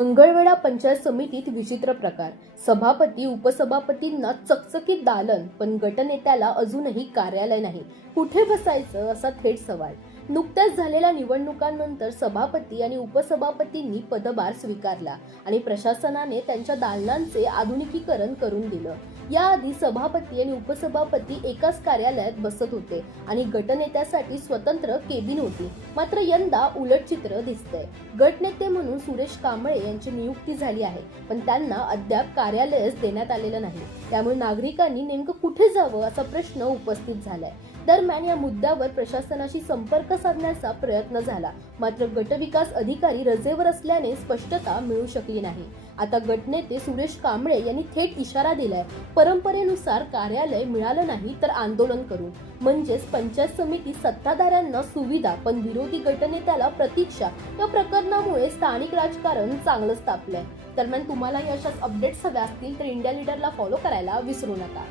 मंगळवेढा पंचायत समितीत विचित्र प्रकार. सभापती उपसभापतींना चकचकीत दालन, पण गटनेत्याला अजूनही कार्यालय नाही. कुठे बसायचं असा थेट सवाल. नुकत्याच झालेल्या निवडणुकांनंतर सभापती आणि उपसभापतींनी पदभार स्वीकारला आणि प्रशासनाने त्यांच्या दालनांचे आधुनिकीकरण करून दिलं. याआधी सभापती आणि उपसभापती एकाच कार्यालयात बसत होते आणि गटनेत्यासाठी स्वतंत्र केबिन होती. मात्र यंदा उलट चित्र दिसतंय. गटनेते म्हणून सुरेश कांबळे यांची नियुक्ती झाली आहे, पण त्यांना अद्याप कार्यालयच देण्यात आलेलं नाही. त्यामुळे नागरिकांनी नेमकं कुठे जावं असा प्रश्न उपस्थित झालाय. दरम्यान या मुद्द्यावर प्रशासनाशी संपर्क साधण्याचा प्रयत्न झाला, मात्र गटविकास अधिकारी रजेवर असल्याने स्पष्टता मिळू शकली नाही. आता गटनेते सुरेश कांबळे यांनी थेट इशारा दिलाय, परंपरेनुसार कार्यालय मिळालं नाही तर आंदोलन करू. म्हणजेच पंचायत समिती सत्ताधाऱ्यांना सुविधा पण विरोधी गटनेत्याला प्रतीक्षा या प्रकरणामुळे स्थानिक राजकारण चांगलंच तापलंय. दरम्यान तुम्हालाही अशाच अपडेट्स हव्या असतील तर इंडिया लीडरला फॉलो करायला विसरू नका.